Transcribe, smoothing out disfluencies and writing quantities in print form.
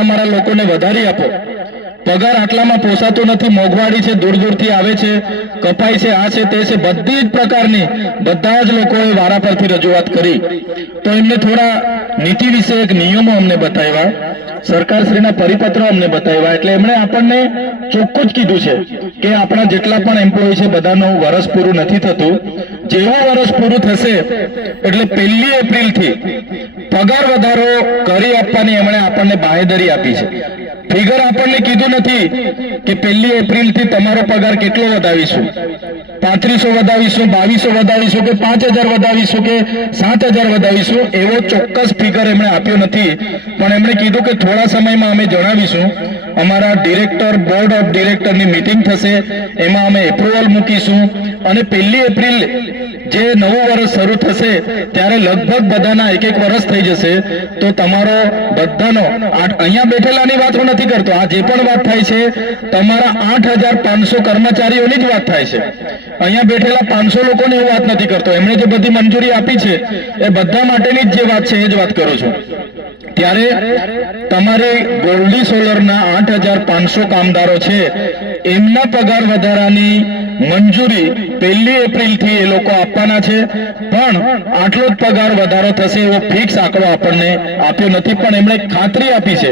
અમારા લોકોને વધારી આપો, પગાર આટલામાં પોસાતો નથી, મોંઘવારી છે, દૂર દૂરથી આવે છે, કપાઈ છે, આ છે, તે છે, બધી જ પ્રકારની બધા જ લોકોએ વારા પરથી રજૂઆત કરી તો એમને થોડા નીતિ વિશે એક નિયમો અમને બતાવ્યા, સરકારશ્રીના પરિપત્રો અમને બતાવ્યા, એટલે એમણે આપણને ચોખ્ખું જ કીધું છે કે આપણા જેટલા પણ એમ્પ્લોય છે બધાનું વર્ષ પૂરું નથી થતું, જેવું વર્ષ પૂરું થશે એટલે 1 એપ્રિલથી પગાર વધારો કરી આપવાની એમણે આપણને બાંહેધરી આપી છે। ફિગર આપણને કીધું નથી કે 1 એપ્રિલથી તમારો પગાર કેટલો વધાવીશું, 3500 વધાવીશું, 2200 વધાવીશું કે 5000 વધાવીશું કે 7000 વધાવીશું, એવો ચોક્કસ ફિગર એમણે આપ્યો નથી, પણ એમણે કીધું કે થોડા સમયમાં અમે જણાવીશું, અમારા ડિરેક્ટર બોર્ડ ઓફ ડિરેક્ટરની મીટિંગ થશે, એમાં અમે એપ્રુવલ મૂકીશું અને 1 એપ્રિલ જે નવું વર્ષ શરૂ થશે ત્યારે લગભગ બધાના 1-1 વર્ષ થઈ જશે, તો તમારો બધાનો અહીંયા બેઠેલાની વાત હું નથી કરતો, આ જે પણ વાત થાય છે તમારા 8500 કર્મચારીઓની જ વાત થાય છે, અહીંયા બેઠેલા 500 લોકોની હું વાત નથી કરતો, એમણે જે બધી મંજૂરી આપી છે એ બધા માટેની જ જે વાત છે એ જ વાત કરું છું। ત્યારે તમારે ગોલ્ડી સોલરના 8500 કામદારો છે એમના પગાર વધારાની મંજૂરી 1 એપ્રિલથી એ લોકો આપવાના છે, પણ આટલો જ પગાર વધારો થશે એવો ફિક્સ આંકડો આપણને આપ્યો નથી, પણ એમણે ખાતરી આપી છે